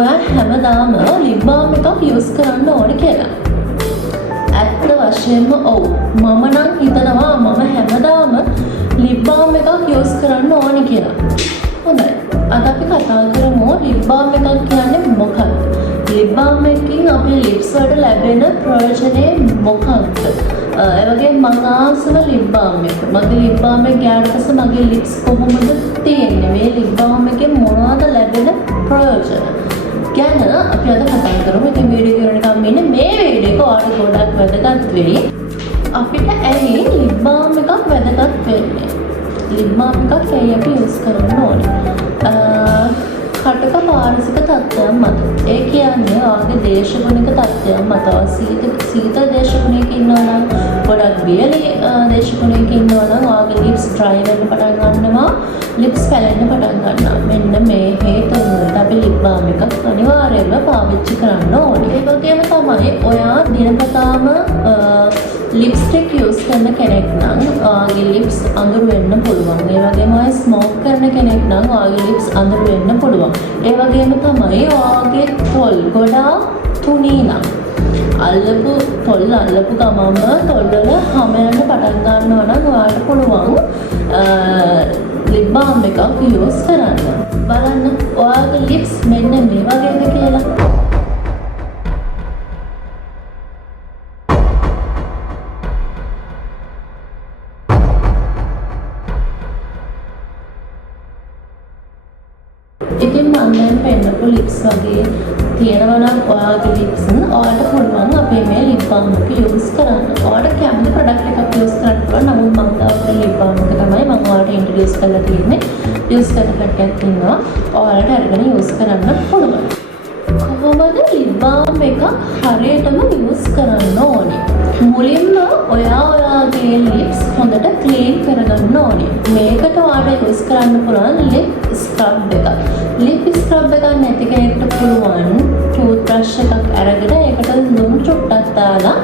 ඔයා හැමදාම lip balm එකක් use කරන්න ඕනේ කියලා. ඇත්ත වශයෙන්ම ඔව්. මම නම් හිතනවා මම හැමදාම lip balm එකක් use කරන්න ඕනේ කියලා. හොඳයි. අද අපි කතා කරමු lip balm එකක් කියන්නේ මොකක්ද? lip balm එකකින් අපේ lips වලට ලැබෙන ප්‍රයෝජනේ මොකක්ද? ඒ වගේම මම ආසම lip balm එක. මගේ lip balm එක ගෑවට පස්සේ මගේ lips කොහොමද තියෙන්නේ? මේ lip balm එකෙන් මොනවද ලැබෙන ප්‍රයෝජන? ගැන අපි අද කතා කරමු. ඉතින් වීඩියෝ එක කරනකම් ඉන්නේ මේ වීඩියෝ එක ඔයාලට ගොඩක් වැදගත් වෙයි. අපිට ඇයි lip balm එකක් වැදගත් වෙන්නේ? lip balm එකක් ඇයි අපි use කරන්න ඕනේ? කටක පාරිසික තත්ත්වයන් මත. ඒ කියන්නේ ඔයාගේ දේශගුණික තත්ත්වයන් මත. සීතල දේශගුණයක ඉන්නවා නම්, ගොඩක් වියලි දේශගුණයක ඉන්නවා නම් ඔයාගේ lips dry වෙන්න පටන් ගන්නවා, lips පැලෙන්න පටන් ගන්නවා. මෙන්න මේ හේතුන් වලට අපි lip balm එකක් අනිවාර්යයෙන්ම පාවිච්චි කරන්න ඕනේ. ඒ වගේම තමයි ඔයා දිනපතාම lipstick use කරන කෙනෙක් නම් ඔයාගේ lips අඳුරු වෙන්න පුළුවන්. ඒ වගේම ඔයා smoke කරන කෙනෙක් නම් ඔයාගේ lips අඳුරු වෙන්න පුළුවන්. ඒ වගේම තමයි ඔයාගේ තොල් ගොඩාක් තුනී නම් අල්ලපු ගමම තොල් වල හැම යන පටන් ගන්නවා නම් ඔයාලට පුළුවන් lip balm එකක් use කරන්න. බලන්න ඔයාගේ lips මෙන්න මේ වගේද කියලා. ඉතින් මම දැන් පෙන්නපු lips වගේ තියෙනවා නම් ඔයාගේ lips ඔයාලට පුළුවන් අපේ මේ lip balm එක use කරන්න. ඔයාලට කැමති product එකක් use කරන්න පුළුවන්. නමුත් මම තාම lip balm එක තමයි මම ඔයාලට introduce කරලා තියෙන්නේ. use කරන කට්ටියක් ඉන්නවා. ඔයාලට අරගෙන use කරන්න පුළුවන්. කොහොමද lip balm එක හරියටම use කරන්න ඕනේ? මුලින්ම ඔයාගේ lips හොඳට clean කරගන්න ඕනේ. මේකට ඔයාලට use කරන්න පුළුවන් lip scrub එකක්. lip scrub එකක් නැති කෙනෙක්ට පුළුවන් toothbrush එකක් අරගෙන ඒකට ලුණු චුට්ටක් දාලා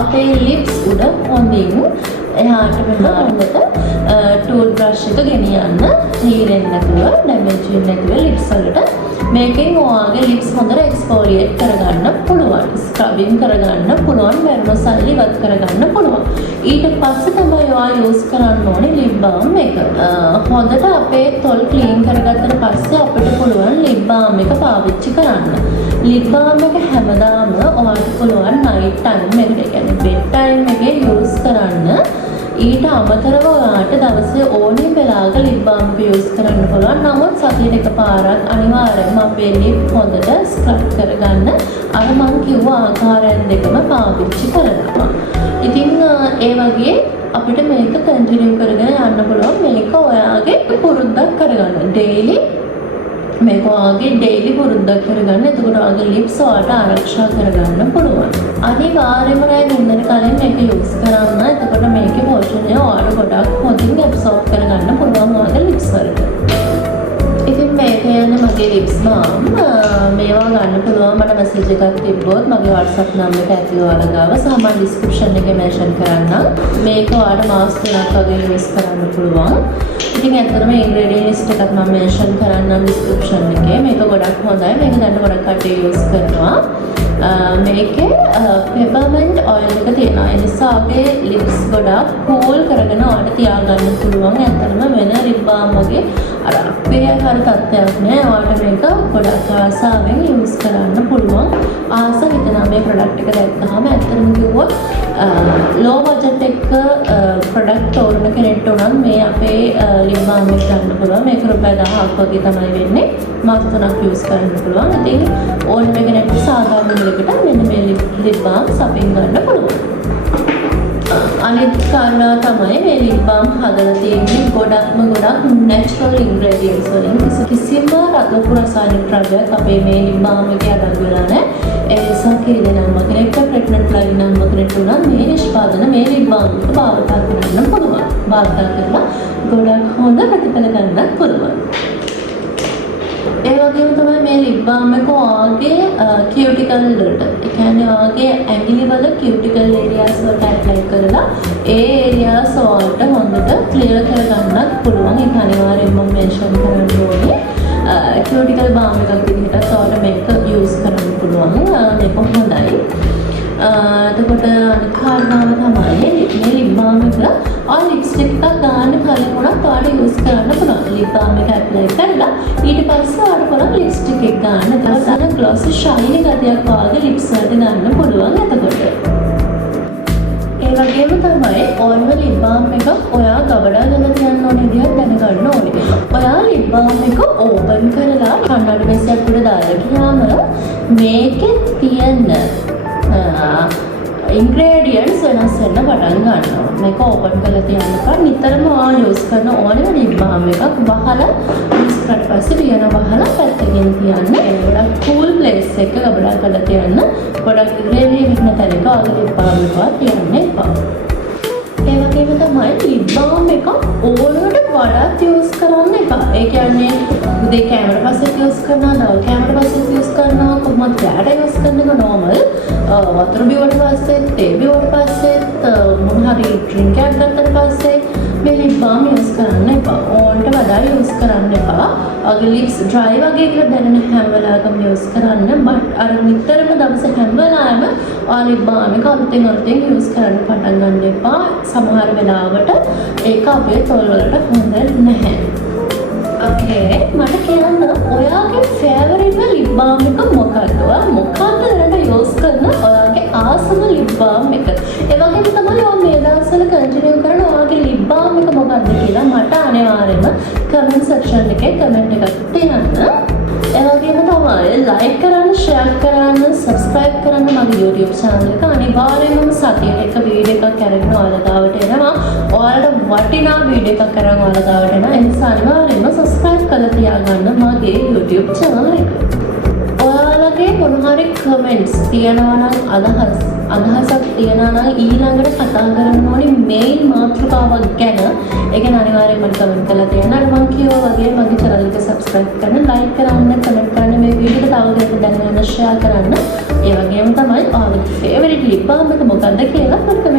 අපේ lips උඩ හොඳින් එහාට මෙහාට toothbrush එක ගෙනියන්න. හීරෙන්නේ නැතුව, damage වෙන්නේ නැතුව lips වලට. මේකෙන් ඔයාගේ lips හොඳට exfoliate කරගන්න පුළුවන්. scrubbing කරගන්න පුළුවන්. මැරෙනසල්ලි ඉවත් කරගන්න පුළුවන්. ඊට පස්සේ තමයි ඔයා use කරන්න ඕනේ lip balm එක. හොඳට අපේ තොල් clean කරගත්තට පස්සේ අපිට පුළුවන් lip balm එක පාවිච්චි කරන්න. lip balm එක හැමදාම ඔයාලට පුළුවන් night time එකට, ඒ කියන්නේ bed time එකේ use කරන්න. ඊට අමතරව ඔයාලට දවසේ ඕනෙම වෙලාවක lip balm එක use කරන්න පුළුවන්. නමුත් සතියට එකපාරක් අනිවාර්යයෙන්ම අපේ lip හොඳට scrub කරගන්න අර මං කිව්ව ආකාරයන් දෙකම පාවිච්චි කරනවා. ඉතින් ඒ වගේ අපිට මේක කන්ටිනියු කරගෙන යන්න පුළුවන්. මේක ඔයාගේ පුරුද්දක් කරගන්න. daily මේක ඔයාගේ daily පුරුද්දක් කරගන්න. එතකොට ඔයාගේ lips ඔයාලට ආරක්ෂා කරගන්න පුළුවන්. අනිවාර්යයෙන්ම රැ නින්දට කලින් මේක use කරන්න. එතකොට මේකේ පෝෂණය ඔයාලට ගොඩක් හොඳින් absorb කරගන්න පුළුවන් ඔයාගේ lips වලට. ඉතින් මේක කියන්නේ මගේ lips balm. මේවා ගන්න පුළුවන් මට message එකක් තිබ්බොත් මගේ WhatsApp number එක ඇති ඔයාලා ගාව සහ මම description එකේ mention කරන්නම්. මේක ඔයාලට මාස 3ක් වගේ use කරන්න පුළුවන්. ඉතින් ඇත්තටම ingredient list එකක් මම mention කරන්නම් description එකේ. මේක ගොඩක් හොඳයි. මේක දැන් ගොඩක් කට්ටිය use කරනවා. මේකේ peppermint oil එක තියෙනවා. ඒ නිසා අපේ lips ගොඩක් cool කරගෙන ඔයාලට තියාගන්න පුළුවන්. ඇත්තටම වෙන lip balm වගේ අර අපේකාර තත්ත්වයක් නෑ. ඔයාලට මේක ගොඩක් ආසාවෙන් use කරන්න පුළුවන්. ආස හිතනවා මේ product එක දැක්කහම ඇත්තටම කිව්වොත් low budget එක product තෝරන කෙනෙක්ට උනත් මේ අපේ lip balm එක ගන්න පුළුවන්. මේක රුපියල් 1000ක් වගේ තමයි වෙන්නේ. මාස 3ක් use කරන්න පුළුවන්. ඉතින් ඕනම කෙනෙක්ට සාමාන්‍ය මිලකට මෙන්න මේ lip balm shopping ගන්න පුළුවන්. අනිත් කාරණා තමයි මේ lip balm හදලා තියෙන්නේ ගොඩක් natural ingredients වලින්. කිසිම ලොකු රසායනික ද්‍රව්‍යයක් අපේ මේ lip balm එකේ අඩංගු වෙලා නැහැ. ඒ නිසා කිරිදෙනම්ම කෙනෙක්ට pregnant ලා ඉන්නම්ම කෙනෙක්ට උනත් මේ නිෂ්පාදන මේ lip balm එක භාවිතා කරන්න පුළුවන්. භාවිතා කරලා ගොඩක් හොඳ ප්‍රතිඵල ගන්නත් පුළුවන්. ඒ වගේම තමයි මේ lip balm එක ඔයාගේ cuticle වලට, ඒ කියන්නේ ඔයාගේ ඇඟිලි වල cuticle areas වලට apply කරලා ඒ areas වලට හොඳට clear කරගන්නත් පුළුවන්. ඒක අනිවාර්යයෙන්ම mention කරන්න ඕනේ. cuticle balm එකක් විදිහට ඔයාලට මේක එතකොට අනිත් කාරණාව තමයි මේ ලිප් බාම් එක ලිප්ස්ටික් එකක් ගන්න කලින් උනත් ඔයාලට යූස් කරන්න පුළුවන්. ලිප් බාම් එක ඇප්ලයි කරලා ඊට පස්සේ ඔයාලට පුළුවන් ලිප්ස්ටික් එක ගන්න. ඊට ග්ලොසි ෂයිනි ගතියක් වගේ ලිප්ස් වලට ගන්න පුළුවන් එතකොට. ඒ වගේම තමයි ඕනම ලිප් බාම් එකක් ඔයා ගබඩාගෙන තියන්න ඕනේ විදිහට දැනගන්න ඕනේ. ඔයා ලිප් බාම් එක ඕපන් කරලා කන්නඩ මෙස්සක් උඩ දාලා ගියාම මේකේ තියෙන ingredients වෙනස් වෙන්න පටන් ගන්නවා. මේක ඕපන් කරලා තියන්නකම් නිතරම ඔයා යූස් කරන ඕනම ලිප් බාම් එකක් වහලා යූස් කරලා පස්සේ පියන වහලා පැත්තකින් තියන්න. ඒක ගොඩක් cool place එක ගබඩා කරලා තියන්න. ගොඩක් ඉරේලිය වෙන තැනක ඔයාගේ ලිප් බාම් එක තියන්න එපා. ඒ වගේම තමයි ලිප් බාම් එක ඕනකට වඩාත් යූස් කරන්න එපා. ඒ කියන්නේ උදේ කැමර පස්සෙත් යූස් කරනවා, දවල් කැමර පස්සෙත් යූස් කරනවා, කොහොමද රැට යූස් කරන එක normal. වතුර බිව්වට පස්සෙත්, තේ බිව්වට පස්සෙත්, මොන හරි ඩ්‍රින්ක් එකක් ගත්තට පස්සේ මේ ලිප් බාම් යූස් කරන්න එපා. ඕනට වඩා යූස් කරන්න එපා. ඔයාගේ ලිප්ස් dry වගේ කියලා දැනෙන හැම වෙලාවකම යූස් කරන්න. බට් අර නිතරම දවස් හැම වෙලාවෙම ඔයා ලිප් බාම් එක අලුතෙන් යූස් කරන්න පටන් ගන්න එපා. සමහර වෙලාවට ඒක අපේ තොල් වලට හොඳ නැහැ. ඕකේ මට කියන්න ඔයාගේ ෆේවරිට් ලිප් බාම් එක මොකක්ද? ඔයා මොකක්ද දැනට යූස් කරන ඔයාගේ ආසම ලිප් බාම් එක? ඒ වගේම තමයි ඔයා මේ දවස්වල කන්ටිනියු කරන ඔයාගේ ලිප් බාම් එක මොකක්ද කියලා මට අනිවාර්යයෙන්ම කමෙන්ට් සෙක්ෂන් එකේ කමෙන්ට් එකක් තියන්න. ඒ වගේම තමයි ලයික් කරන්න, ෂෙයාර් කරන්න, සබ්ස්ක්‍රයිබ් කරන්න මගේ YouTube channel එක. අනිවාර්යයෙන්ම සතියට එක වීඩියෝ එකක් අරගෙන ඔයාලා ගාවට එනවා. ඔයාලට වටිනා වීඩියෝ එකක් අරන් ඔයාලා ගාවට එනවා. ඒ නිසා අනිවාර්යයෙන්ම සබ්ස්ක්‍රයිබ් කරලා තියාගන්න මගේ YouTube channel එක. ඔයාලගේ මොන හරි කමෙන්ට්ස් තියනවා නම් අදහසක් තියනවා නම් ඊළඟට කතා කරන්න ඕනේ මේල් මාතෘකාවක් ගැන. ඒක අනිවාර්යයෙන්ම කමෙන්ට් කරලා තියන්න. අර මම කියවා වගේ මගේ channel එක subscribe කරන්න, like කරන්න, comment කරන්න, මේ වීඩියෝ එක තව දෙයක් දැනගන්න share කරන්න. ඒ වගේම තමයි ඔයාලගේ favorite lip balm එක මොකක්ද කියලා මට